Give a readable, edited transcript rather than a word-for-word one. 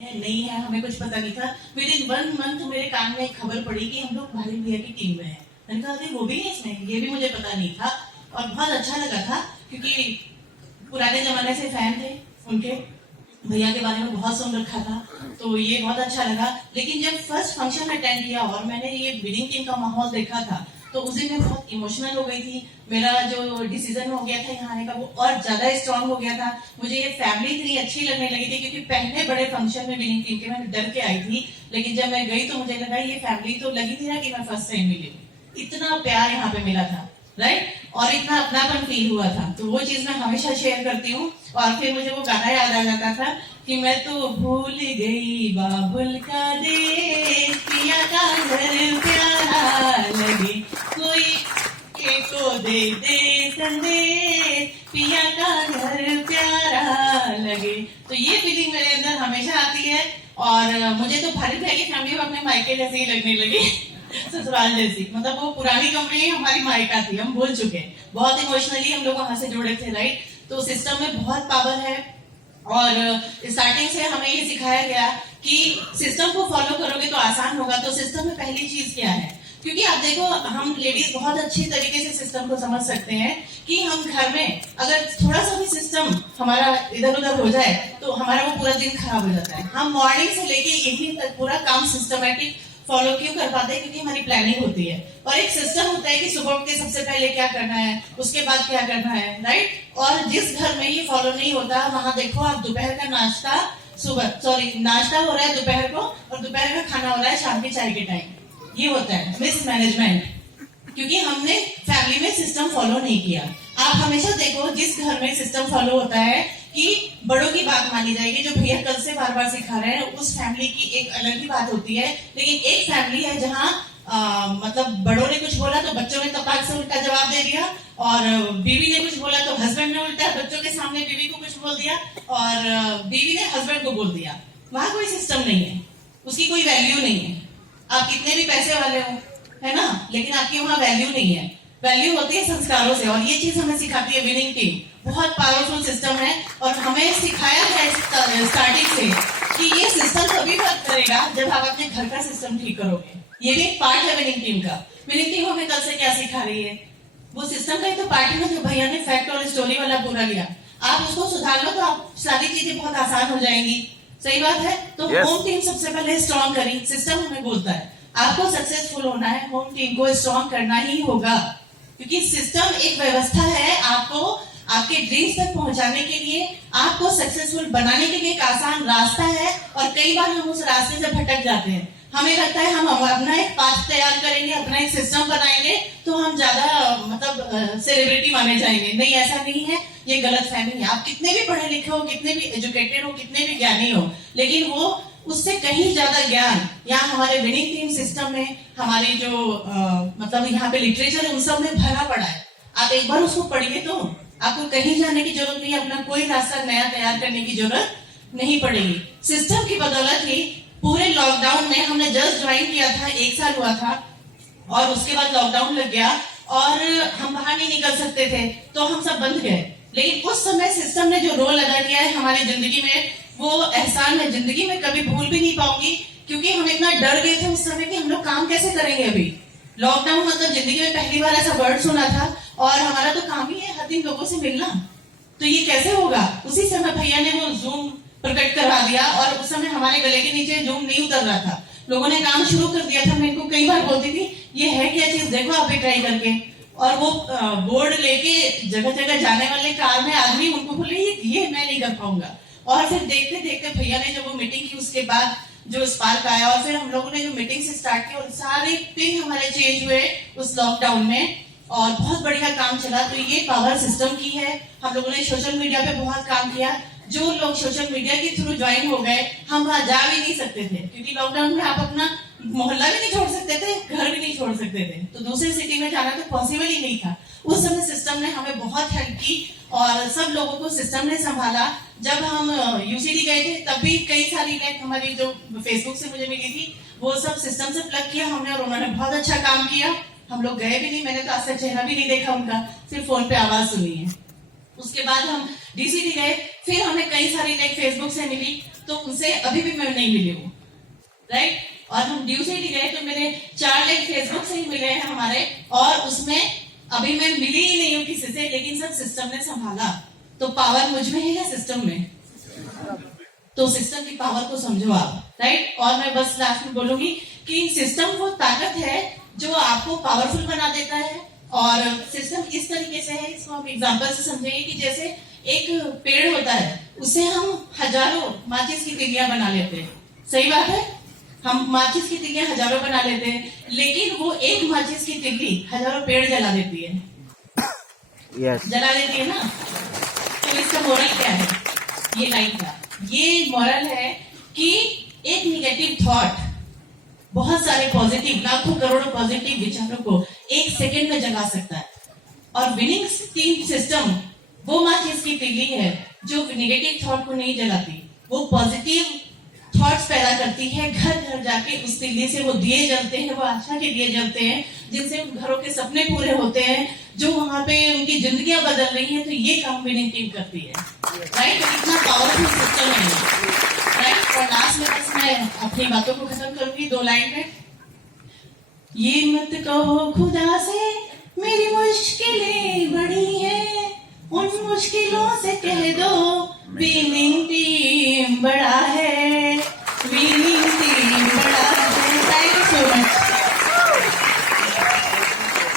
नहीं है, हमें कुछ पता नहीं था। विद इन 1 मंथ मेरे कान में एक खबर पड़ी कि हम लोग भारी भैया की टीम में हैं। मैंने कहा अरे वो भी है इसमें, ये भी मुझे पता नहीं था और बहुत अच्छा लगा था क्योंकि पुराने जमाने से फैन थे उनके, भैया के बारे में बहुत सुन रखा था, तो ये बहुत अच्छा लगा। लेकिन जब फर्स्ट फंक्शन अटेंड किया और मैंने ये बिडिंग टीम का माहौल देखा था तो उस दिन मैं बहुत इमोशनल हो गई थी। मेरा जो डिसीजन हो गया था यहाँ आने का वो और ज्यादा स्ट्रांग हो गया था। मुझे ये फैमिली इतनी अच्छी लगने लगी थी क्योंकि पहले बड़े फंक्शन में बिडिंग टीम के मैं डर के आई थी, लेकिन जब मैं गई तो मुझे लगा ये फैमिली तो लगी थी ना कि मैं फर्स्ट टाइम मिली। इतना प्यार यहाँ पे मिला था, राइट, और इतना अपनापन फील हुआ था, तो वो चीज मैं हमेशा शेयर करती हूँ। और फिर मुझे वो गाना याद आ जाता था कि मैं तो भूल गई बाबुल का देश, पिया का घर प्यारा लगे, कोई के को दे दे संदेश, पिया का घर प्यारा लगे। तो ये फीलिंग मेरे अंदर हमेशा आती है और मुझे तो भारत भाई की फैमिली अपने मायके जैसे ही लगने लगी, ससुराल जैसी। मतलब वो पुरानी कंपनी हमारी मायका थी, हम भूल चुके, बहुत इमोशनली हम लोग वहां से जुड़े थे, राइट। तो सिस्टम में बहुत पावर है और स्टार्टिंग से हमें ये सिखाया गया कि सिस्टम को फॉलो करोगे तो आसान होगा। तो सिस्टम में पहली चीज क्या है, क्योंकि आप देखो हम लेडीज बहुत अच्छी तरीके से सिस्टम को समझ सकते हैं कि हम घर में अगर थोड़ा सा भी सिस्टम हमारा इधर उधर हो जाए तो हमारा वो पूरा दिन खराब हो जाता है। हम मॉर्निंग से लेके इवनिंग तक पूरा काम सिस्टमेटिक फॉलो क्यों कर पाते हैं, क्योंकि हमारी प्लानिंग होती है और एक सिस्टम होता है कि सुबह उठ के सबसे पहले क्या करना है, उसके बाद क्या करना है, राइट। और जिस घर में ये फॉलो नहीं होता वहां देखो आप दोपहर का नाश्ता नाश्ता हो रहा है दोपहर को और दोपहर का खाना हो रहा है शाम की चाय के टाइम। ये होता है मिस मैनेजमेंट, क्योंकि हमने फैमिली में सिस्टम फॉलो नहीं किया। आप हमेशा देखो जिस घर में सिस्टम फॉलो होता है कि बड़ों की बात मानी जाएगी, जो भैया कल से बार बार सिखा रहे हैं, उस फैमिली की एक अलग ही बात होती है। लेकिन एक फैमिली है जहाँ मतलब बड़ों ने कुछ बोला तो बच्चों ने तपाक से उल्टा जवाब दे दिया, और बीवी ने कुछ बोला तो हस्बैंड ने उल्टा बच्चों के सामने बीवी को कुछ बोल दिया और बीवी ने हस्बैंड को बोल दिया। वहां कोई सिस्टम नहीं है, उसकी कोई वैल्यू नहीं है। आप कितने भी पैसे वाले हो, है ना, लेकिन आपकी वहां वैल्यू नहीं है। वैल्यू होती है संस्कारों से, और ये चीज हमें सिखाती है विनिंग टीम। बहुत पावरफुल सिस्टम है और हमें सिखाया है स्टार्टिंग से कि ये सिस्टम तभी वर्क करेगा जब आप अपने घर का सिस्टम ठीक करोगे। ये भी एक पार्ट है विनिंग टीम का। विनिंग टीम हमें कल से क्या सिखा रही है, वो सिस्टम का ही तो पार्ट है ना, जो भैया ने फैक्ट और स्टोरी वाला पूरा लिया। आप उसको सुधार लो तो आप सारी चीजें बहुत आसान हो जाएंगी। सही बात है। तो होम टीम सबसे पहले स्ट्रॉन्ग करी। सिस्टम हमें बोलता है आपको सक्सेसफुल होना है, होम टीम को स्ट्रॉन्ग करना ही होगा, क्योंकि सिस्टम एक व्यवस्था है आपको आपके ड्रीम्स तक पहुंचाने के लिए, आपको सक्सेसफुल बनाने के लिए एक आसान रास्ता है। और कई बार हम उस रास्ते से भटक जाते हैं। हमें लगता है हम अपना एक पाथ तैयार करेंगे, अपना एक सिस्टम बनाएंगे तो हम ज्यादा मतलब सेलिब्रिटी माने जाएंगे। नहीं, ऐसा नहीं है, ये गलत फहमी है। आप कितने भी पढ़े लिखे हो, कितने भी एजुकेटेड हो, कितने भी ज्ञानी हो, लेकिन वो उससे कहीं ज्यादा ज्ञान यहाँ हमारे विनिंग टीम सिस्टम में, हमारे जो मतलब यहाँ पे लिटरेचर है उन सब में भरा पड़ा है। आप एक बार उसको पढ़िए तो आपको कहीं जाने की जरूरत नहीं है, अपना कोई रास्ता नया तैयार करने की जरूरत नहीं पड़ेगी। सिस्टम की बदौलत ही पूरे लॉकडाउन में, हमने जस्ट ज्वाइन किया था, 1 साल हुआ था और उसके बाद लॉकडाउन लग गया और हम बाहर नहीं निकल सकते थे तो हम सब बंद गए। लेकिन उस समय सिस्टम ने जो रोल अदा किया है हमारी जिंदगी में, वो एहसान मैं जिंदगी में कभी भूल भी नहीं पाऊंगी, क्योंकि हम इतना डर गए थे उस समय कि हम लोग काम कैसे करेंगे। अभी लॉकडाउन मतलब जिंदगी में पहली बार ऐसा वर्ड सुना था और हमारा तो काम ही है हर दिन लोगों से मिलना, तो ये कैसे होगा। उसी समय भैया ने वो जूम प्रकट करवा दिया और उस समय हमारे गले के नीचे जूम नहीं उतर रहा था, लोगों ने काम शुरू कर दिया था। मेरे को कई बार बोलती थी ये है क्या चीज, देखो आप भी ट्राई करके। और वो बोर्ड लेके जगह जगह जाने वाले कार में आदमी, उनको बोले ये मैं नहीं कर पाऊंगा। और फिर देखते देखते भैया ने जब वो मीटिंग की उसके बाद जो स्पार्क आया और फिर हम लोगों ने जो मीटिंग से स्टार्ट किया और सारे पिन हमारे चेंज हुए उस लॉकडाउन में और बहुत बढ़िया काम चला। तो ये पावर सिस्टम की है। हम लोगों ने सोशल मीडिया पे बहुत काम किया। जो लोग सोशल मीडिया के थ्रू ज्वाइन हो गए, हम वहां जा भी नहीं सकते थे क्योंकि लॉकडाउन में आप अपना मोहल्ला भी नहीं छोड़ सकते थे, घर भी नहीं छोड़ सकते थे, तो दूसरी सिटी में जाना तो पॉसिबल ही नहीं था। उस समय सिस्टम ने हमें बहुत हेल्प की और सब लोगों को सिस्टम ने संभाला। जब हम यूसीडी गए थे तब भी कई सारी लाइक हमारी जो फेसबुक से मुझे मिली थी वो सब सिस्टम से प्लग किया हमने और उन्होंने बहुत अच्छा काम किया। हम लोग गए भी नहीं, मैंने तो आज तक चेहरा भी नहीं देखा उनका, सिर्फ फोन पे आवाज सुनी है। उसके बाद हम डीसीडी गए, फिर हमें कई सारी लाइक फेसबुक से मिली तो उनसे अभी भी मैं नहीं मिली हूँ, राइट। और हम ड्यू से ही गए तो मेरे 4 लाइक फेसबुक से ही मिले हैं हमारे, और उसमें अभी मैं मिली ही नहीं हूँ किसी से, लेकिन सब सिस्टम ने संभाला। तो पावर मुझ में है या सिस्टम में? तो सिस्टम की पावर को समझो आप, राइट। और मैं बस लास्ट में बोलूंगी कि सिस्टम वो ताकत है जो आपको पावरफुल बना देता है। और सिस्टम इस तरीके से है, इसको हम एग्जांपल से समझेंगे कि जैसे एक पेड़ होता है, उससे हम हजारों माचिस की तिलियां बना लेते हैं, सही बात है। हम माचिस की तिलियां हजारों बना लेते हैं, लेकिन वो एक माचिस की तिल्ली हजारों पेड़ जला देती है। जला देती है ना। तो इसका मोरल क्या है ये लाइन का? ये मोरल है कि एक निगेटिव थॉट बहुत सारे पॉजिटिव, लाखों करोड़ों पॉजिटिव विचारों को एक सेकंड में जगा सकता है। और विनिंग टीम सिस्टम वो माचिस की तिल्ली है जो नेगेटिव थॉट को नहीं जलाती, वो पॉजिटिव थॉट्स पैदा करती है। घर घर जाके उस तिल्ली से वो दिए जलते हैं, वो आशा के दिए जलते हैं, जिनसे उन घरों के सपने पूरे होते हैं, जो वहां पे उनकी जिंदगियां बदल रही हैं। तो ये काम विनिंग टीम करती है, राइट। तो इतना पावरफुल सिस्टम है, राइट। और लास्ट में बस मैं अपनी बातों को खत्म करूंगी 2 लाइन में। ये मत कहो खुदा से मेरी मुश्किलें बड़ी है, उन मुश्किलों से कह दो